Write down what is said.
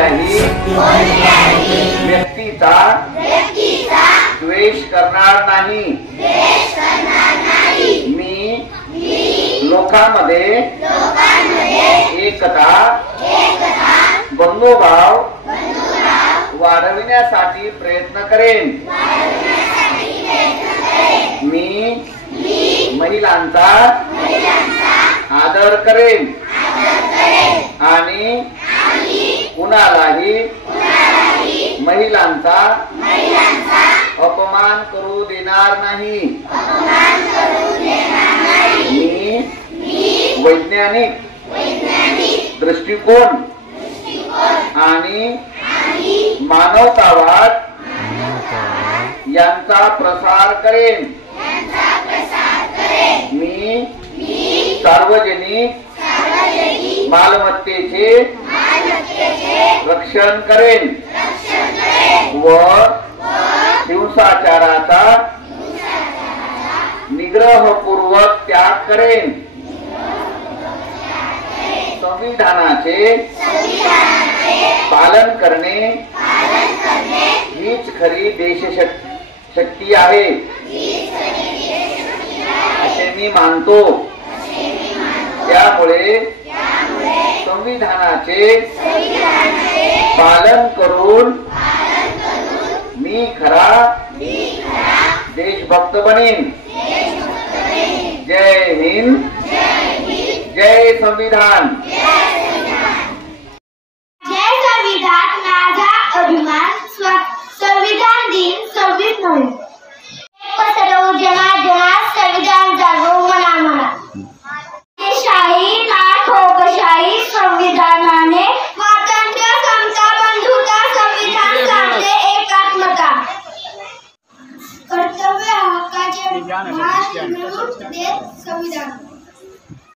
कोणत्याही व्यक्तीचा द्वेष करणार नाही। मी लोकांमध्ये एकता बंधुभाव वाढविण्यासाठी प्रयत्न करेन। मी महिलांचा आदर करेन आणि कुणालाही महिलांचा अपमान करू देणार नाही। मी वैज्ञानिक दृष्टिकोन आणि मानवतावाद यांचा प्रसार करेन। मी सार्वजनिक मालमत्तेचे रक्षण करेन व हिंसाचाराचा निग्रहपूर्वक त्याग करेन। संविधानाचे पालन करणे हीच खरी देशशक्ती आहे असे मी मानतो। त्यामुळे संविधानाचे पालन करून मी खरा देशभक्त बनेन। जय हिंद, जय संविधान।